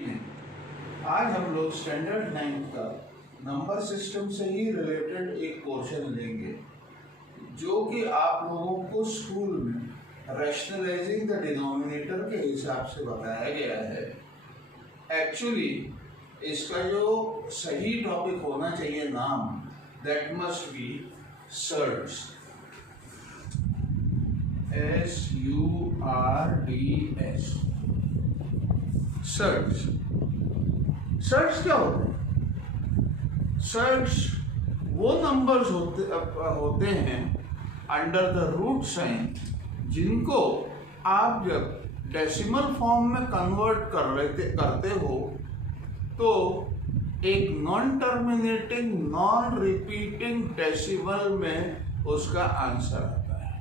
आज हम लोग स्टैंडर्ड 9 का नंबर सिस्टम से ही रिलेटेड एक पोर्शन लेंगे जो कि आप लोगों को स्कूल में रैशनलाइजिंग द डिनोमिनेटर के हिसाब से बताया गया है। एक्चुअली इसका जो सही टॉपिक होना चाहिए नाम, that must be surds, SURDS, surds. Surds क्या होते हैं? सर्ड्स वो नंबर्स होते हैं अंडर द रूट साइन जिनको आप जब डेसिमल फॉर्म में कन्वर्ट करते हो तो एक non terminating non repeating decimal में उसका आंसर आता है।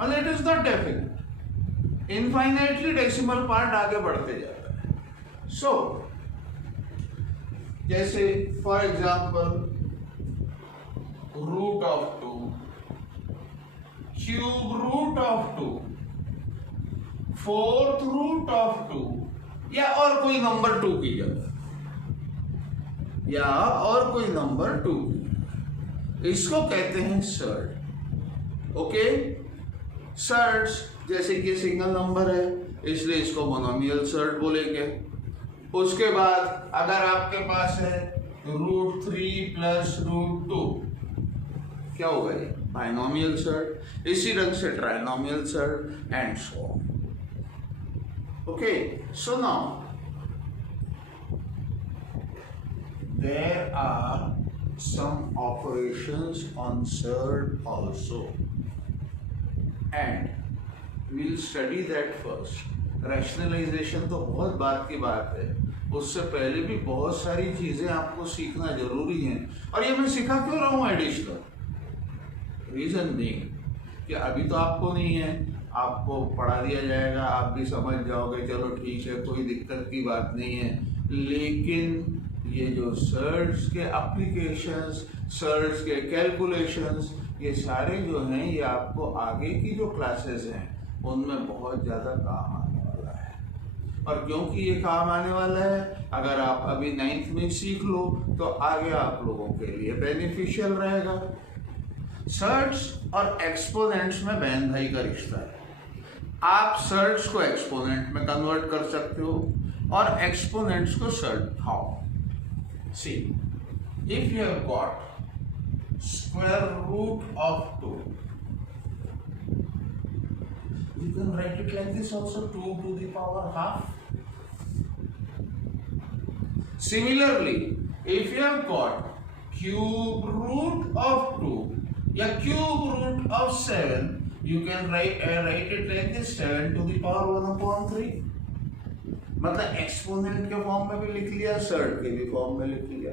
मतलब it is not definite, infinitely decimal part आगे बढ़ते जाता है। सो जैसे for example root of 2, cube root of 2, fourth root of 2, या और कोई नंबर 2 की जगह, या और कोई नंबर 2 की जगह, इसको कहते हैं सर्ड। ओके, सर्ड्स जैसे कि सिंगल नंबर है इसलिए इसको मोनोमियल सर्ड बोलेंगे। उसके बाद अगर आपके पास है रूट 3 प्लस रूट 2, क्या होगा ये? Binomial surd. इसी रंग से trinomial surd and so on. Okay, so now there are some operations on surd also and we'll study that first. Rationalisation तो बहुत बात की बात है, उससे पहले भी बहुत सारी चीज़ें आपको सीखना जरूरी है। और ये मैं सिखा क्यों रहा हूँ एडिशनल? रीज़न बीइंग कि अभी तो आपको नहीं है, आपको पढ़ा दिया जाएगा, आप भी समझ जाओगे, चलो ठीक है, कोई दिक्कत की बात नहीं है। लेकिन ये जो सर्ड्स के एप्लीकेशंस, सर्ड्स के कैलकुलेशंस, ये सारे जो हैं ये आपको आगे की जो क्लासेस हैं उनमें बहुत ज़्यादा काम आने वाला है। और क्योंकि ये काम आने वाला है, अगर आप अभी 9th में सीख लो तो आगे आप लोगों के लिए बेनिफिशियल रहेगा। सर्ड्स और एक्सपोनेंट्स में बहन भाई का रिश्ता है। आप सर्ड्स को एक्सपोनेंट में कन्वर्ट कर सकते हो और एक्सपोनेंट्स को surd. How? See, if you have got square root of 2, you can write it like this also, 2 to the power half. Similarly, if you have got cube root of 2 या cube root of 7, you can write it like this, 7 to the power 1/3. मतलब exponent के form में भी लिख लिया, surd के भी form में लिख लिया।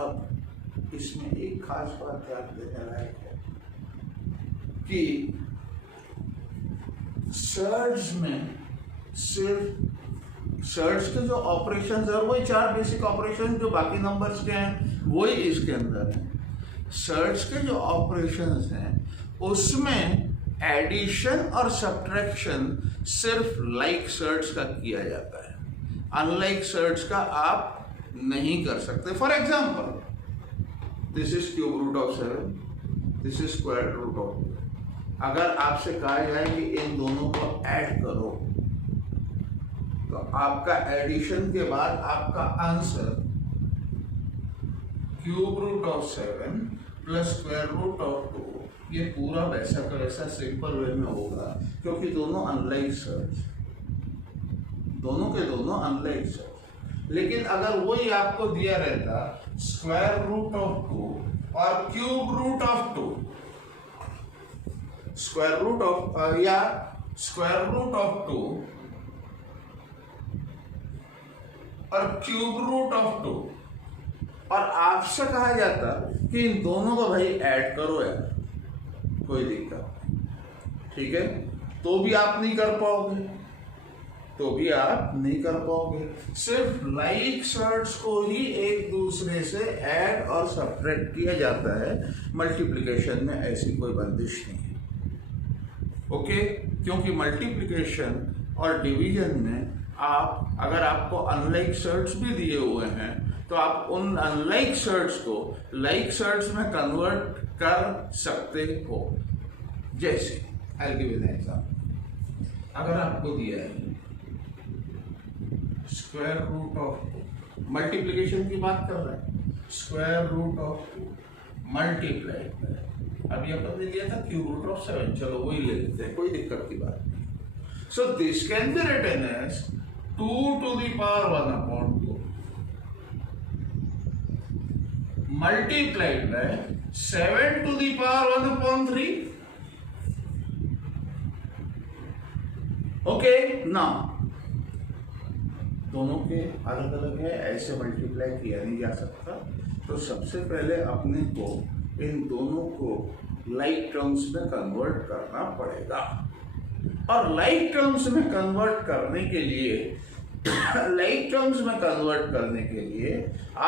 अब इसमें एक खास बात ध्यान देने लायक है कि सर्ड्स में सिर्फ सर्ड्स के जो ऑपरेशंस है, वही 4 बेसिक ऑपरेशन जो बाकी नंबर्स के हैं वही इसके अंदर है। सर्ड्स के जो ऑपरेशंस हैं उसमें एडिशन और सब्ट्रैक्शन सिर्फ लाइक सर्ड्स का किया जाता है, अनलाइक सर्ड्स का आप नहीं कर सकते। For example, this is cube root of 7, this is square root of 2। अगर आपसे कहा जाए कि इन दोनों को ऐड करो तो आपका एडिशन के बाद आपका answer cube root of 7 plus square root of 2, ये पूरा वैसा का वैसा सिंपल वे में होगा क्योंकि दोनों अनलाइक सर्ड्स, दोनों के दोनों अनलाइक सर्ड्स। लेकिन अगर वही आपको दिया रहता स्क्वायर रूट ऑफ 2 और cube root of 2, square root of या स्क्वायर रूट ऑफ 2 और क्यूब रूट ऑफ 2, और आपसे कहा जाता कि इन दोनों को भाई ऐड करो यार, कोई दिक्कत नहीं, ठीक है, तो भी आप नहीं कर पाओगे, सिर्फ लाइक सर्ड्स को ही एक दूसरे से ऐड और सब्ट्रैक्ट किया जाता है। मल्टीप्लिकेशन में ऐसी कोई बंदिश नहीं है। ओके, क्योंकि मल्टीप्लिकेशन और डिवीजन में आप अगर आपको अनलाइक सर्ट्स भी दिए हुए हैं तो आप उन अनलाइक सर्ट्स को लाइक सर्ट्स में कन्वर्ट कर सकते हो। जैसे आई गिव एन एग्जांपल, अगर आपको दिया है स्क्वायर रूट ऑफ मल्टीप्लिकेशन की बात कर रहे हैं, square root of 2 multiplied by, अभी अपन ने लिया था क्यूब रूट ऑफ 7, चलो वही ले लेते हैं, कोई दिक्कत की बात नहीं। So this can be written as 2 to the power 1 upon 2 multiplied by 7 to the power 1 upon 3. Okay, now दोनों के अलग अलग है, ऐसे मल्टीप्लाई किया नहीं जा सकता। तो सबसे पहले अपने को इन दोनों को लाइक टर्म्स में कन्वर्ट करना पड़ेगा, और लाइक टर्म्स में कन्वर्ट करने के लिए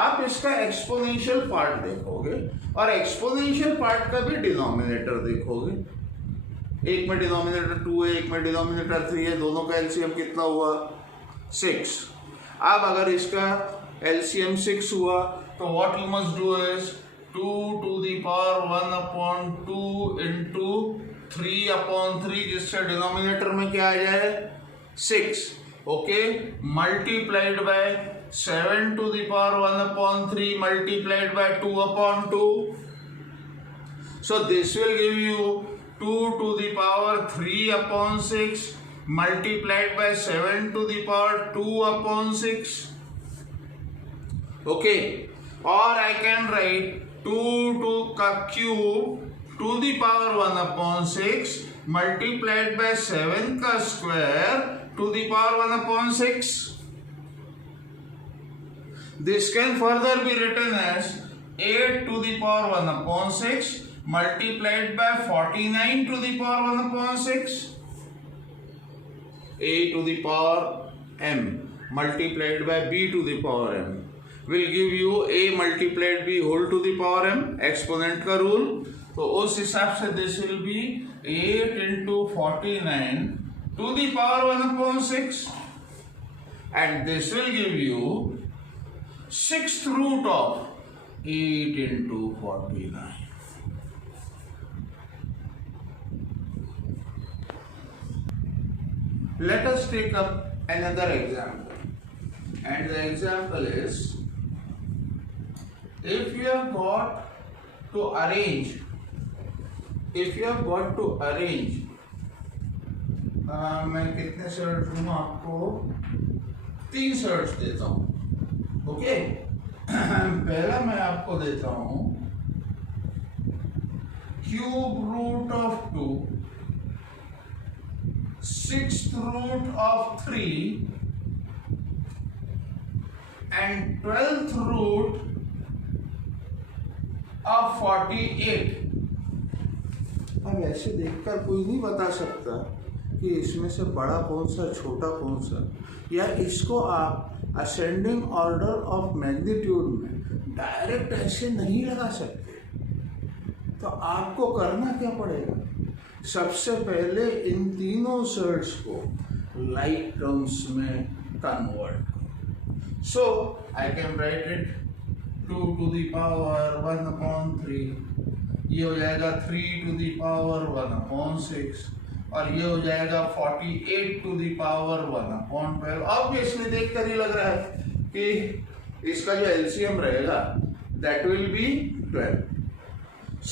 आप इसका एक्सपोनेंशियल पार्ट देखोगे और एक्सपोनेंशियल पार्ट का भी डिनोमिनेटर देखोगे। एक में डिनोमिनेटर 2 है, एक में डिनोमिनेटर 3 है, दोनों का एलसीएम कितना हुआ 6। अब अगर इसका एलसीएम 6 हुआ तो what you must do is 2 to the power 1 upon 2 into 3 upon 3, जिससे डिनोमिनेटर में क्या आ जाए 6, okay, multiplied by 7 to the power 1 upon 3 multiplied by 2 upon 2. So this will give you 2 to the power 3 upon 6 multiplied by 7 to the power 2 upon 6. Okay, or I can write 2 to the cube to the power 1 upon 6 multiplied by 7 का square to the power 1 upon 6. This can further be written as 8 to the power 1 upon 6 multiplied by 49 to the power 1 upon 6. A to the power m multiplied by b to the power m will give you a multiplied b whole to the power m, exponent का rule. तो उस हिसाब से this will B 8 into 49 to the power 1 upon 6, and this will give you 6th root of 8 into 49. Let us take up another example, and the example is, if you have got to arrange मैं कितने shirts दूँ आपको, 3 shirts देता हूँ, okay. पहला मैं आपको देता हूँ cube root of 2, 6th root of 3 and 12th root of 48। अब ऐसे देखकर कोई नहीं बता सकता कि इसमें से बड़ा कौन सा छोटा कौन सा, या इसको आप असेंडिंग ऑर्डर ऑफ मैग्नीट्यूड में डायरेक्ट ऐसे नहीं लगा सकते। तो आपको करना क्या पड़ेगा, सबसे पहले इन तीनों सर्ट्स को लाइक टर्म्स में convert. So I can write it 2 to the power 1 upon 3, ये हो जाएगा 3 to the power 1 upon 6, और ये हो जाएगा 48 to the power 1 upon 12। Obviously देख कर ही लग रहा है कि इसका जो एलसीएम रहेगा that will B 12।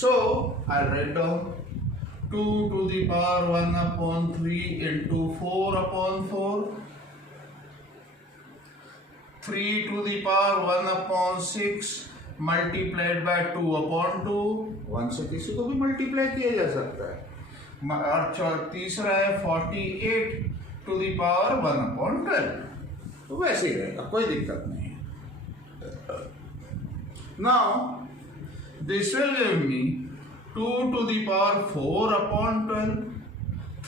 So I write down 2 to the power 1 upon 3 into 4 upon 4, 3 to the power 1 upon 6 multiplied by 2 upon 2। 1 से किसी को भी मल्टीप्लाई किया जा सकता है। और तीसरा है 48 to the power 1 upon 12। तो वैसे ही रहेगा, कोई दिक्कत नहीं है। Now this will give me 2 to the power 4 upon 12,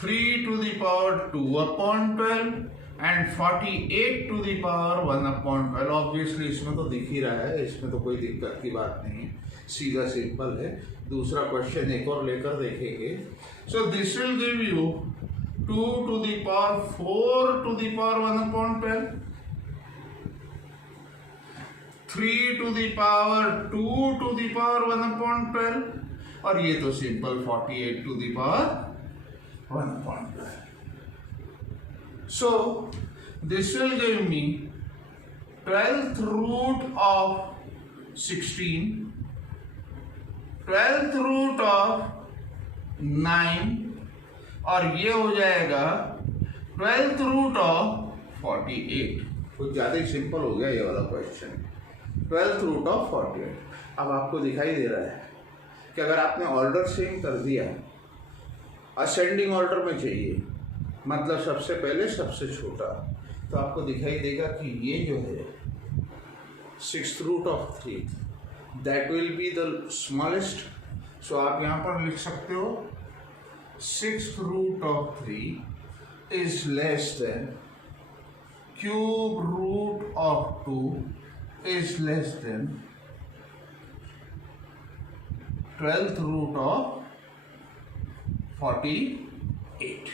3 to the power 2 upon 12 and 48 to the power 1 upon 12। Obviously इसमें तो दिख ही रहा है, इसमें तो कोई दिक्कत की बात नहीं है, सीधा सिंपल है। दूसरा क्वेश्चन एक और लेकर देखेंगे। सो this will give you 2 to the power 4 to the power 1 upon 12, 3 to the power 2 to the power 1 upon 12, और ये तो simple 48 to the power 1 upon 12. So this will give me 12th root of 16, 12th root of 9, और ये हो जाएगा 12th root of 48. कुछ ज़्यादा ही simple हो गया ये वाला क्वेश्चन. 12th root of 48. अब आपको दिखाई दे रहा है कि अगर आपने ऑर्डर सेम कर दिया, असेंडिंग ऑर्डर में चाहिए, मतलब सबसे पहले सबसे छोटा, तो आपको दिखाई देगा कि ये जो है 6th root of 3, that will be the smallest. So आप यहाँ पर लिख सकते हो 6th root of 3 is less than cube root of 2 is less than 12th root of 48.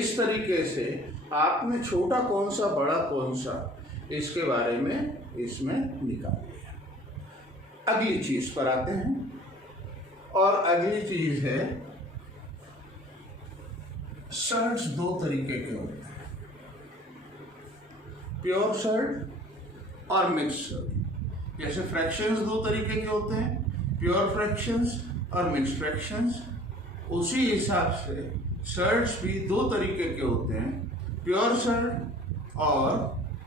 इस तरीके से आपने छोटा कौन सा बड़ा कौन सा इसके बारे में इसमें निकाल लिया. अगली चीज पर आते हैं, और अगली चीज है सर्ट्स. दो तरीके के होते हैं, प्योर सर्ट और मिक्स सर्ट. जैसे फ्रैक्शंस दो तरीके के होते हैं, प्योर फ्रैक्शंस और मिक्स फ्रैक्शंस, उसी हिसाब से सर्ट्स भी दो तरीके के होते हैं, प्योर सर्ट और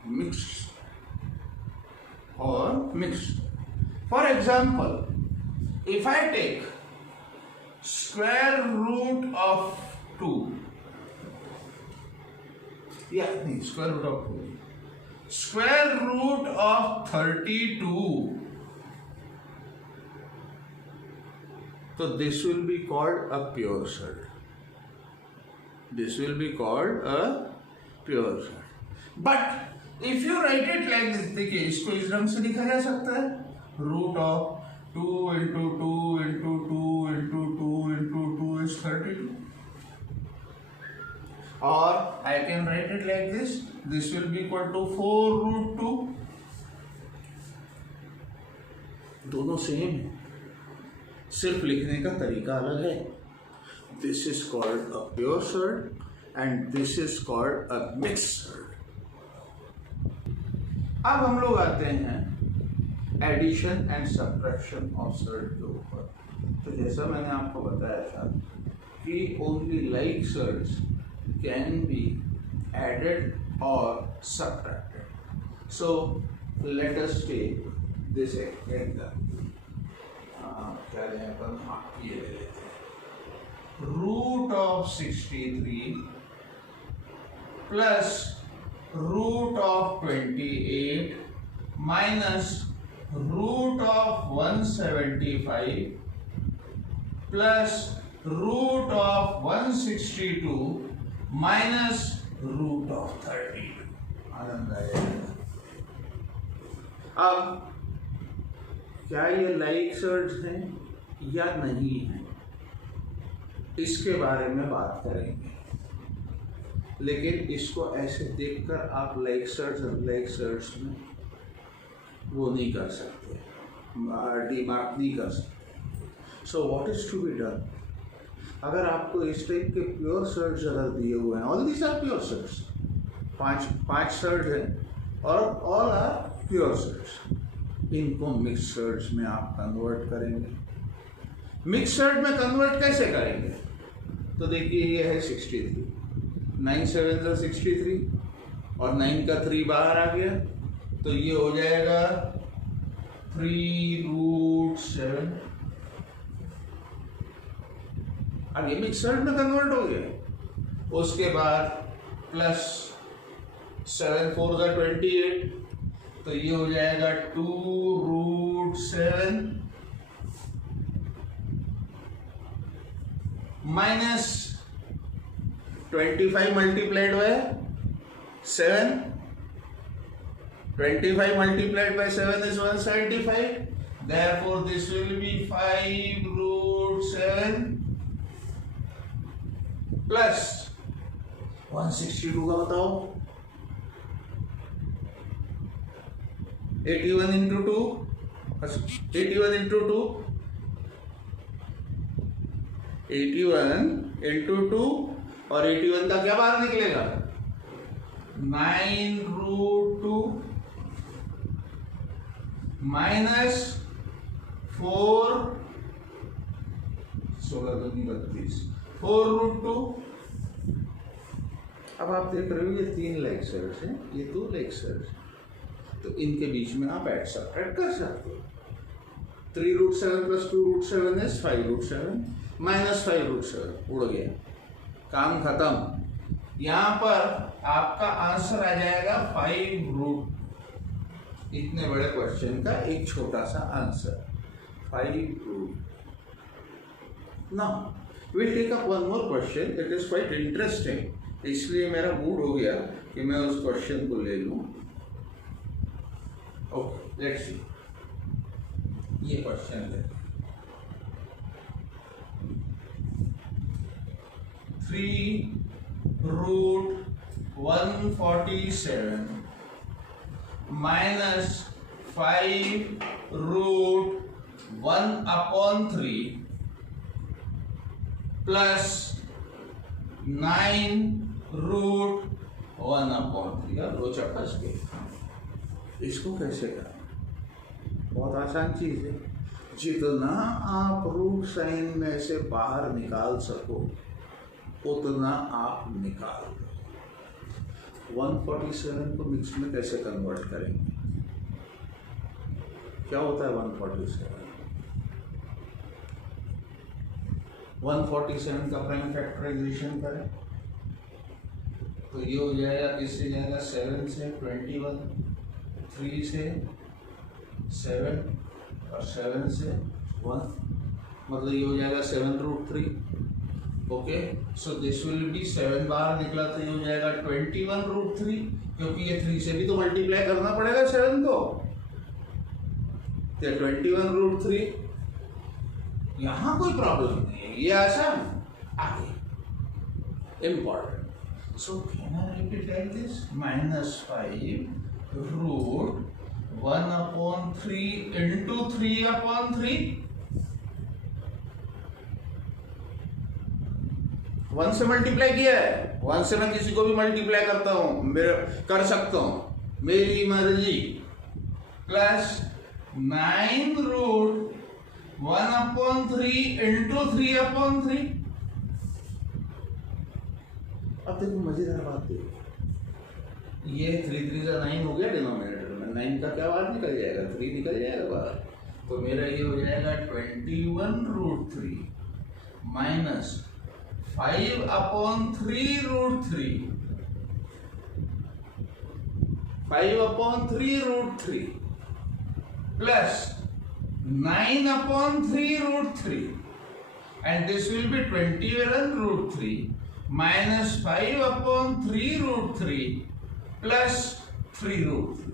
mix. For example, if I take square root of 2, square root of 32, so this will be called a pure surd. This will be called a pure surd. But if you write it like this, देखिए इसको इस रंग से लिखा जा सकता है, root of 2 into 2 into 2 into 2 into 2 is 32. Or I can write it like this. This will be equal to 4 root 2. दोनों सेम है, सिर्फ लिखने का तरीका अलग है. This is called a pure surd and this is called a mixed surd. अब हम लोग आते हैं addition and subtraction of surd के ऊपर. तो जैसा मैंने आपको बताया था कि only like surds can be added और subtracted. So let us take this example. क्या लें अपन, ये ले लेते हैं. Root of 63 plus root of 28 minus root of 175 plus root of 162 minus root of 32. आनंद आएगा. अब क्या ये लाइक सर्ट्स हैं या नहीं हैं, इसके बारे में बात करेंगे. लेकिन इसको ऐसे देखकर आप लाइक सर्ट्स और लाइक सर्ट्स में वो नहीं कर सकते, डीमार्क नहीं कर सकते. So what is to be done? अगर आपको इस टाइप के प्योर सर्ट्स अगर दिए हुए हैं, all these are pure surds, पांच सर्ट्स हैं और ऑल आर प्योर सर्ट्स, इनको मिक्स सर्ट्स में आप कन्वर्ट करेंगे. मिक्स सर्ट में कन्वर्ट कैसे करेंगे? तो देखिए ये है 63, 9 7 63 और 9 का 3 बाहर आ गया, तो ये हो जाएगा 3 root 7. अब ये मिक्सर्ड में कन्वर्ट हो गया. उसके बाद प्लस 7 4 का 28, तो ये हो जाएगा 2 root 7 minus 25 multiplied by 7. 25 multiplied by 7 is 175. Therefore, this will be 5 root 7 plus 162 का बताओ, 81 इंटू 2, 81 इंटू 2, 81 इंटू 2 और 81 का क्या बाहर निकलेगा, 9√2 माइनस 4, 16 दूनी 32, 4√2। अब आप देख रहे हो ये 3 लेक्चर्स हैं, ये 2 लेक्चर्स, तो इनके बीच में आप ऐड सब्ट्रैक्ट कर सकते हो। 3√7 प्लस 2√7 इज 5√7 माइनस 5√7, उड़ गया, काम खत्म। यहाँ पर आपका आंसर आ जाएगा 5√, इतने बड़े क्वेश्चन का एक छोटा सा answer 5√। Now we'll take up one more question, it is quite interesting, इसलिए मेरा मूड हो गया कि मैं उस क्वेश्चन को ले लूं। ओके, लेट्स सी, ये क्वेश्चन है 3√147 माइनस 5√1/3 प्लस 9√1/3। यार वो चक्कर के इसको कैसे करें, बहुत आसान चीज है, जितना आप रूट साइन में से बाहर निकाल सको उतना आप निकाल दो। 147 को मिक्स में कैसे कन्वर्ट करेंगे, क्या होता है 147? 147 का प्राइम फैक्टराइजेशन करें तो ये हो जाएगा, किससे जाएगा, 7 से 21, 3 से 7 और 7 से 1, मतलब ये हो जाएगा 7√3। Okay, so this will B 7 बाहर निकला तो ये हो जाएगा 21√3, क्योंकि ये 3 से भी तो मल्टीप्लाई करना पड़ेगा 7 को, तो 21√3। यहाँ कोई प्रॉब्लम नहीं है, ये आसान। आगे important, so can I repeat like this, -5√1/3 into 3/3। 1 से मल्टीप्लाई किया है, 1 से मैं किसी को भी मल्टीप्लाई करता हूँ, मेरे कर सकता हूँ, मेरी मर्जी, प्लस 9√1/3 इंटू 3/3। अब देखो मजेदार बात देखो, ये 3 3 का 9 हो गया डिनोमिनेटर में, 9 का क्या बाहर निकल जाएगा, 3 निकल जाएगा बाहर, तो मेरा ये हो जाएगा 21√3 minus 5/3√3, 5/3√3 plus 9/3√3, and this will be 21√3 minus 5/3√3 plus 3√3।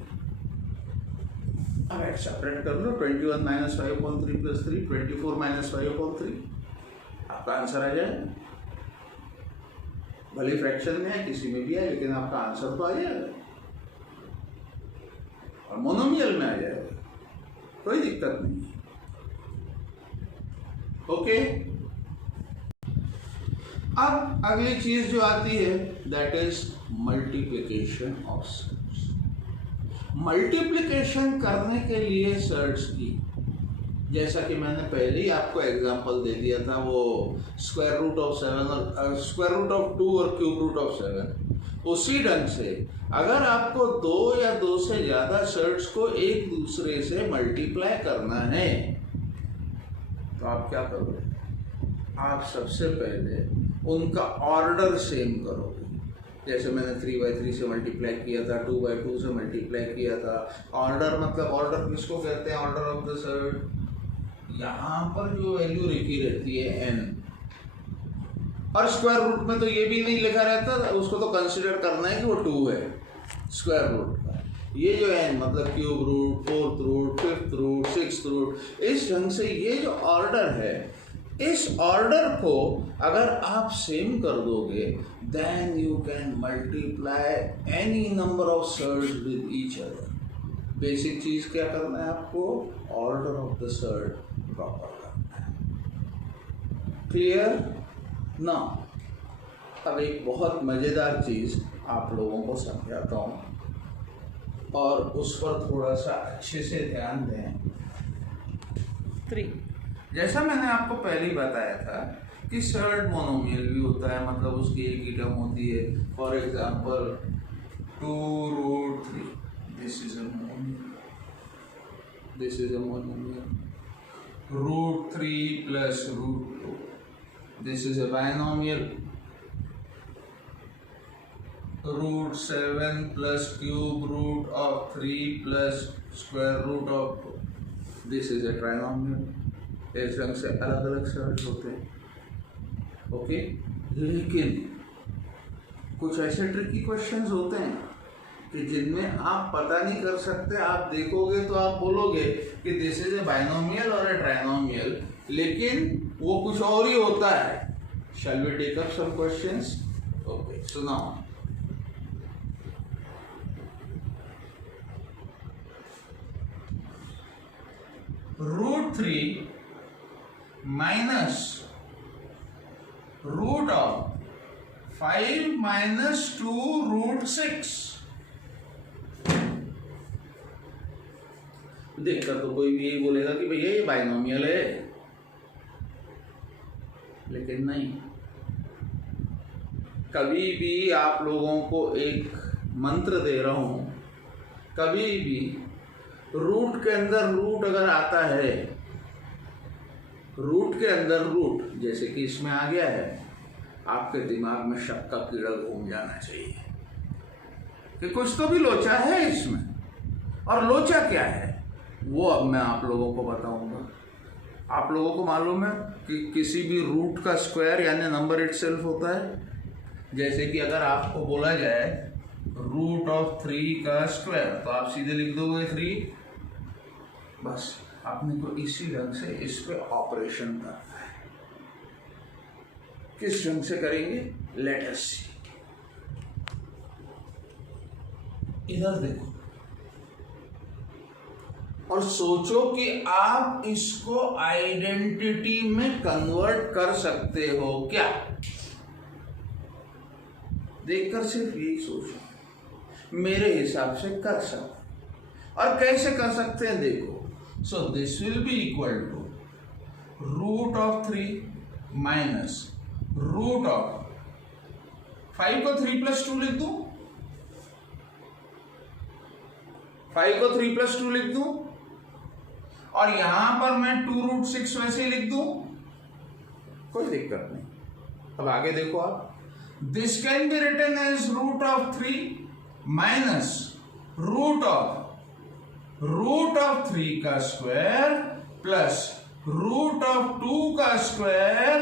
अब ऐड सेपरेट कर लो, 21 minus 5/3 plus 3, 24 minus 5/3, आपका आंसर आ जाए। भले फ्रैक्शन में है, किसी में भी है, लेकिन आपका आंसर तो आ जाएगा और मोनोमियल में आ जाएगा, कोई दिक्कत नहीं है। ओके, अब अगली चीज जो आती है that is multiplication of surds. Multiplication करने के लिए सर्ट्स की, जैसा कि मैंने पहले ही आपको एग्जांपल दे दिया था, वो स्क्वायर रूट ऑफ 7 और स्क्वायर रूट ऑफ 2 और क्यूब रूट ऑफ 7, उसी ढंग से अगर आपको 2 या 2 से ज़्यादा सर्ट्स को एक दूसरे से मल्टीप्लाई करना है तो आप क्या करोगे, आप सबसे पहले उनका ऑर्डर सेम करोगे। जैसे मैंने 3/3 से मल्टीप्लाई किया था, 2/2 से मल्टीप्लाई किया था। ऑर्डर मतलब ऑर्डर किसको कहते हैं, ऑर्डर ऑफ द सर्ट। यहाँ पर जो वैल्यू लिखी रहती है n, और स्क्वायर रूट में तो ये भी नहीं लिखा रहता, उसको तो कंसिडर करना है कि वो 2 है स्क्वायर रूट का। ये जो n मतलब cube root, 4th root, 5th root, 6th root, इस ढंग से ये जो ऑर्डर है इस ऑर्डर को अगर आप सेम कर दोगे, then you can multiply any number of surds with each other. Basic चीज क्या करना है आपको? Order of the surd proper करना है। क्लियर ना? अब एक बहुत मजेदार चीज आप लोगों को समझाता हूं और उस पर थोड़ा सा अच्छे से ध्यान दें। 3, जैसा मैंने आपको पहले ही बताया था कि सर्ड मोनोमियल भी होता है, मतलब उसकी एक ही टर्म होती है। For example 2√3, this is a monomial, this is a monomial. √3 plus √2, this is a binomial. √7 plus cube root of 3 plus square root of 2, this is a trinomial. इस ढंग से अलग अलग सर्ट होते हैं, ओके। लेकिन कुछ ऐसे ट्रिकी क्वेश्चंस होते हैं कि जिनमें आप पता नहीं कर सकते। आप देखोगे तो आप बोलोगे कि दिस इज ए बाइनोमियल और ए ट्राइनोमियल, लेकिन वो कुछ और ही होता है। Shall we take up some questions? Okay, so now √3 minus root of 5 minus 2√6। देखकर तो कोई भी यही बोलेगा कि भैया ये बाइनोमियल है, लेकिन नहीं। कभी भी आप लोगों को एक मंत्र दे रहा हूं, कभी भी रूट के अंदर रूट अगर आता है, रूट के अंदर रूट, जैसे कि इसमें आ गया है, आपके दिमाग में शक का कीड़ा घूम जाना चाहिए कि कुछ तो भी लोचा है इसमें। और लोचा क्या है वो अब मैं आप लोगों को बताऊंगा। आप लोगों को मालूम है कि किसी भी रूट का स्क्वायर यानी नंबर इटसेल्फ होता है। जैसे कि अगर आपको बोला जाए √3 का स्क्वायर, तो आप सीधे लिख दोगे 3। बस आपने को इसी ढंग से इस पे ऑपरेशन करना है। किस ढंग से करेंगे? लेट अस सी। इधर देखो और सोचो कि आप इसको आइडेंटिटी में कन्वर्ट कर सकते हो क्या? देखकर सिर्फ यही सोचो। मेरे हिसाब से कर सकते। और कैसे कर सकते हैं देखो। So this will be equal to √3 minus root of 5 को 3 प्लस 2 लिख दूं, 5 को 3 प्लस 2 लिख दूं, और यहां पर मैं 2√6 वैसे ही लिख दूं, कोई दिक्कत नहीं। अब आगे देखो आप, this can be written as √3 minus root of 3 का स्क्वायर प्लस √2 का square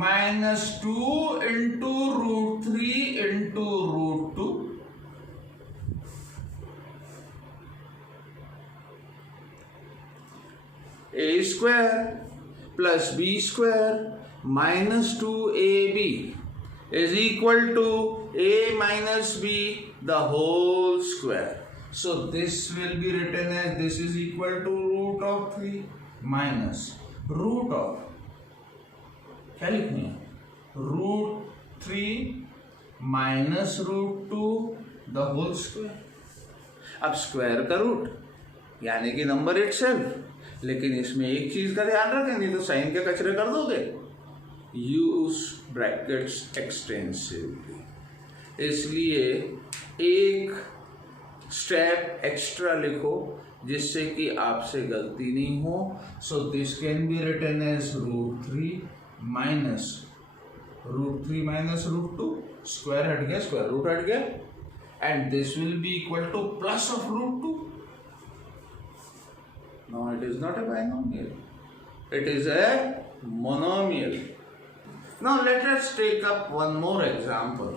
minus 2 into √3 into √2। A square plus B square minus 2ab is equal to a minus b the whole square. So this will be written as this is equal to √3 minus root of, क्या लिखनी है? √3 minus √2 the whole square। अब square का root यानी कि number itself, लेकिन इसमें एक चीज का ध्यान रखें, नहीं तो साइन के कचरे कर दोगे। यूज ब्रैकेट्स एक्सटेंसिवली, इसलिए एक स्टेप एक्स्ट्रा लिखो जिससे कि आपसे गलती नहीं हो। So this can be written as √3 minus √2, square हट गया, स्क्वायर रूट हट गया, and this will be equal to plus of √2। Now it is not a binomial, it is a monomial. Now let us take up one more example,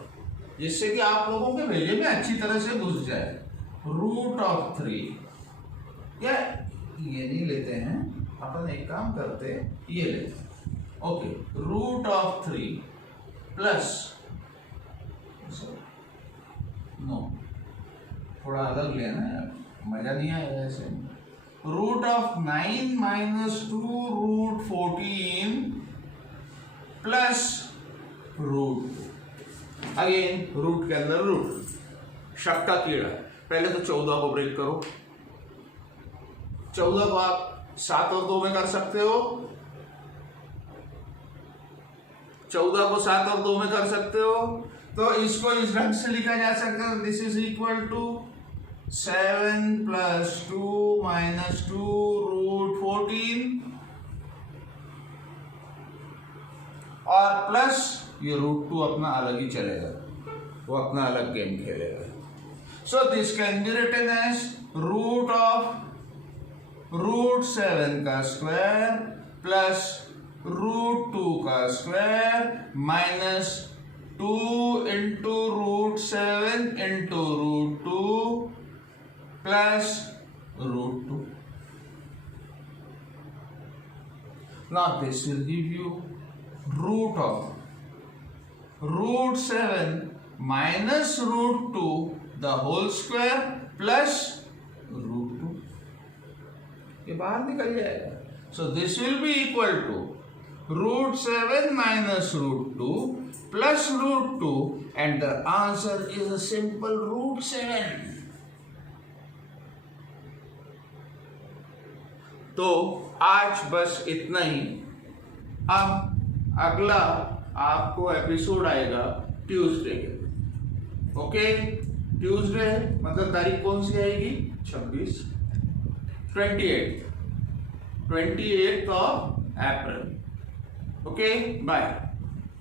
जिससे कि आप लोगों के भेजे में अच्छी तरह से घुस जाए। √3, या ये नहीं लेते हैं अपन, एक काम करते ये लेते हैं okay, root of 3 plus, no थोड़ा अलग लेना है, मजा नहीं आएगा ऐसे। Root of 9 minus 2 root 14 plus root, again root के अंदर रूट, शक का कीड़ा। पहले तो 14 को ब्रेक करो, 14 को आप 7 और 2 में कर सकते हो, 14 को 7 और 2 में कर सकते हो, तो इसको इस ढंग से लिखा जा सकता है, this is equal to 7 plus 2 minus 2 root 14 और प्लस ये रूट 2 अपना अलग ही चलेगा, वो अपना अलग गेम खेलेगा। So this can be written as root of root 7 का स्क्वायर प्लस रूट 2 का square minus 2 into root 7 into root 2 plus root 2. Now this will give you root of root 7 minus root 2 the whole square plus root 2. ये बाहर निकल जाएगा. So this will be equal to root 7 minus root 2 plus root 2 and the answer is a simple root 7. तो आज बस इतना ही. अब अगला आपको एपिसोड आएगा ट्यूसडे के. ओके, ट्यूसडे मतलब तारीख कौन सी आएगी? 26, 28 ऑफ अप्रैल. Okay, bye.